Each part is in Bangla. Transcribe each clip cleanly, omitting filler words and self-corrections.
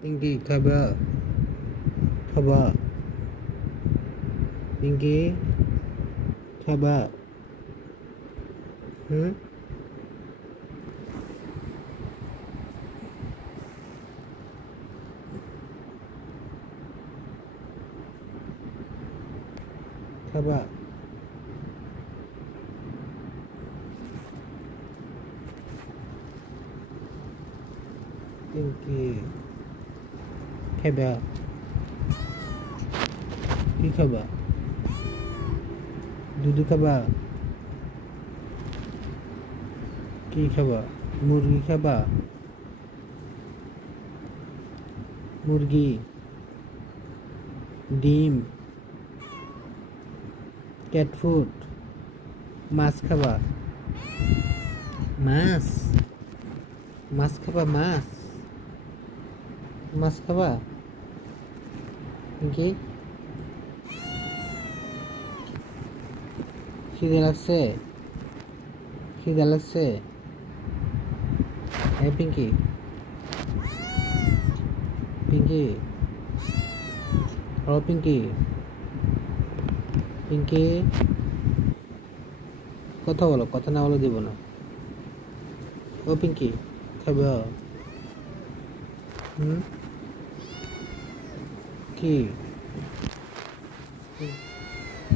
পিঙ্কি খাবা খাবা পিঙ্কি খাবা খাবা পিঙ্কি খাবা কি খাবা দুধ খাবা কি খাবা মুরগি খাবা মুরগি ডিম ক্যাট ফুড মাছ খাবা মাছ মাছ খাবা মাছ মাছ খাবা কি খিদে লাগছে খিদে লাগছে এই পিঙ্কি পিঙ্কি ও পিঙ্কি পিঙ্কি কথা বলো কথা না বলে দিব না ও পিঙ্কি খাবে কি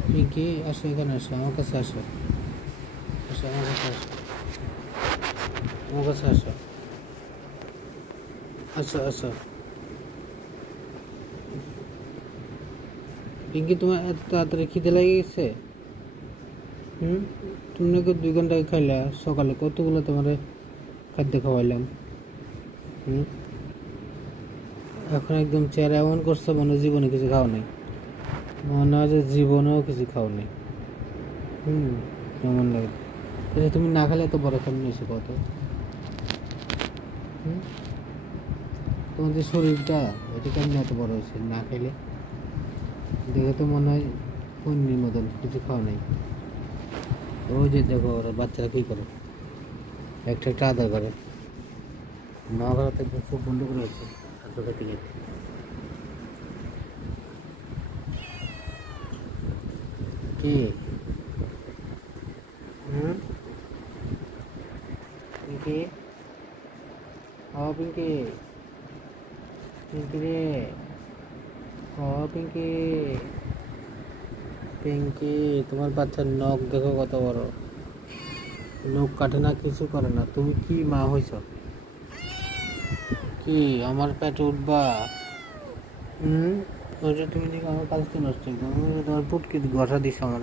পিঙ্কি আসো এখানে আসো আমার কাছে আসো আসো আমার কাছে আসো আমার কাছে আসো আসো আসো পিঙ্কি তোমার এত তাড়াতাড়ি খিদে লেগে গেছে তুমি নাকি 2 ঘন্টা আগে খাইলা সকালে কতগুলো তোমার খাদ্য খাওয়াইলাম এখন একদম চেহারা এমন করছো মনে জীবনে কিছু খাও নাই মনে হয় যে জীবনেও কিছু খাও নাই কেমন লাগে তুমি না খেলে এত বড় কেমন হয়েছে কত তোমার যে শরীরটা এটা কেমন এত বড় হয়েছে না খেলে দেখে তো মনে হয় পণ্যের মতন কিছু খাওয়া নাই ওই যে দেখো ওরা বাচ্চারা কী করে একটা একটা আদার করে মা ঘরাতে খুব বন্ধ করে হচ্ছে খাদ্য খেতে খেতে কি পিঙ্কি ও পিঙ্কি পিঙ্কি রে ও পিঙ্কি পিঙ্কি তোমার বাচ্চার নখ দেখো কত বড় নখ কাটে না কিছু করে না তুমি কি মা হইছ কি আমার পেটে উঠবা ওই যে তুমি দেখো আমার কালকে নষ্ট তোমার পুটকি ঘষা দিস আমার